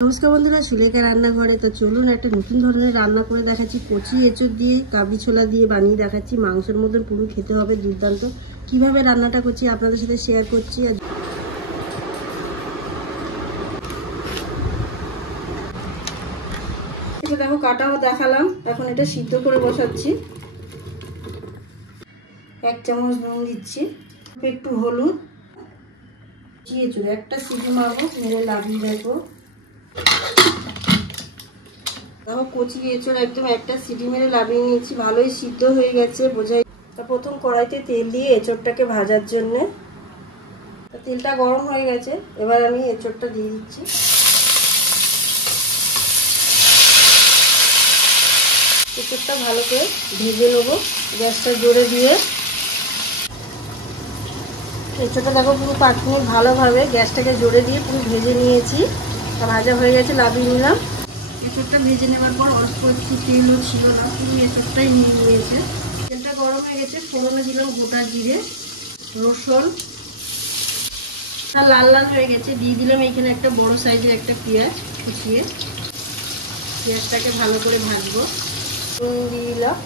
নমস্কার বন্ধুরা, সুলেখা রান্নাঘরে। তো চলুন একটা নতুন ধরনের রান্না করে দেখাচ্ছি। কচি এঁচোড় দিয়ে কাবলি ছোলা দিয়ে বানিয়ে দেখাচ্ছি। মাংসের মতন পুরো খেতে হবে, দুর্দান্ত। কিভাবে রান্নাটা করছি আপনাদের সাথে শেয়ার করছি। দেখো কাটাও দেখালাম, এখন এটা সিদ্ধ করে বসাচ্ছি। 1 চামচ নুন দিচ্ছি, একটু হলুদ, এঁচোড় একটা সিটি মারবো, মেরে লাগিয়ে রাখবো। দেখো কচি এঁচোড় একদম একটা সিটি মেরে লাভিয়ে নিয়েছি, ভালোই সিদ্ধ হয়ে গেছে বোঝাই। প্রথম কড়াইতে তেল দিয়ে এঁচোড়টাকে ভাজার জন্য তেলটা গরম হয়ে গেছে। এবার আমি এঁচোড়টা দিয়ে দিচ্ছি। এঁচোড়টা ভালো করে ভেজে নেবো, গ্যাসটা জোরে দিয়ে। এঁচোড়টা দেখো পুরো 5 মিনিট ভালোভাবে গ্যাসটাকে জোরে দিয়ে পুরো ভেজে নিয়েছি। ভাজা হয়ে গেছে, লাভিয়ে নিলাম। এঁচোড়টা ভেজে নেওয়ার পর অল্প একটু তেলও ছিল না, পুরো এঁচোড়টাই নিয়ে নিয়েছে। তেলটা গরম হয়ে গেছে, ফোড়নে দিলাম গোটা জিরে, রসুন, লাল লাল হয়ে গেছে। দিয়ে দিলাম এইখানে একটা বড় সাইজের একটা পেঁয়াজ কুচিয়ে। পেঁয়াজটাকে ভালো করে ভাজবো। দিয়ে দিলাম,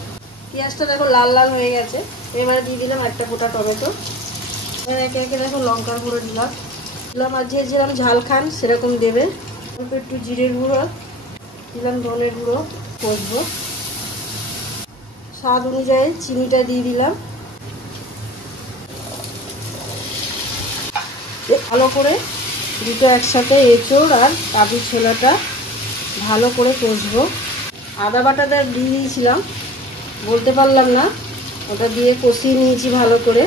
পেঁয়াজটা দেখো লাল লাল হয়ে গেছে। এবারে দিয়ে দিলাম একটা গোটা টমেটো। এবার একে একে দেখো লঙ্কার গুঁড়ো দিলাম। আর যে যেরকম ঝাল খান সেরকম দেবে। অল্প একটু জিরের গুঁড়ো দিলাম, ধনের গুঁড়ো, কষবো। স্বাদ অনুযায়ী চিনিটা দিয়ে দিলাম। ভালো করে দুটো একসাথে এঁচোড় আর কাবলি ছোলাটা ভালো করে কষবো। আদা বাটাটা দিয়ে দিয়েছিলাম, বলতে পারলাম না, ওটা দিয়ে কষিয়ে নিয়েছি ভালো করে।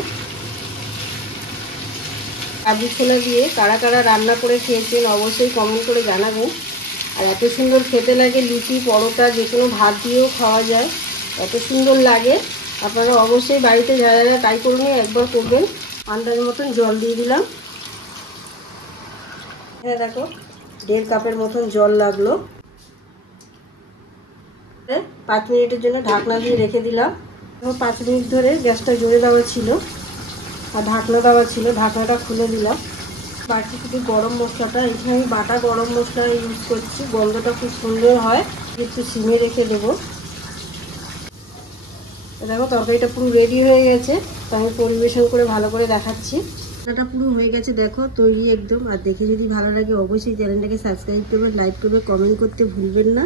কাবলি ছোলা দিয়ে কারা কারা রান্না করে খেয়েছেন অবশ্যই কমেন্ট করে জানাবেন। আর এত সুন্দর খেতে লাগে, লুচি পরোটা যে কোনো ভাত দিয়েও খাওয়া যায়, এত সুন্দর লাগে। আপনারা অবশ্যই বাড়িতে যারা যারা ট্রাই করুন, একবার করবেন। আন্দাজ মতন জল দিয়ে দিলাম। হ্যাঁ দেখো 1.5 কাপের মতন জল লাগলো। 5 মিনিটের জন্য ঢাকনা দিয়ে রেখে দিলাম। 5 মিনিট ধরে গ্যাসটা জোরে দেওয়া ছিল আর ঢাকনা দেওয়া ছিল, ঢাকনাটা খুলে দিলাম। বাড়তি শুধু গরম মশলাটা, এখানে আমি বাটা গরম মশলা ইউজ করছি, গন্ধটা খুব সুন্দর হয়। একটু সিমে রেখে দেবো। দেখো তরকারিটা পুরো রেডি হয়ে গেছে, তো আমি পরিবেশন করে ভালো করে দেখাচ্ছি। রান্নাটা পুরো হয়ে গেছে, দেখো তৈরি একদম। আর দেখে যদি ভালো লাগে অবশ্যই চ্যানেলটাকে সাবস্ক্রাইব করবে, লাইক করবে, কমেন্ট করতে ভুলবেন না।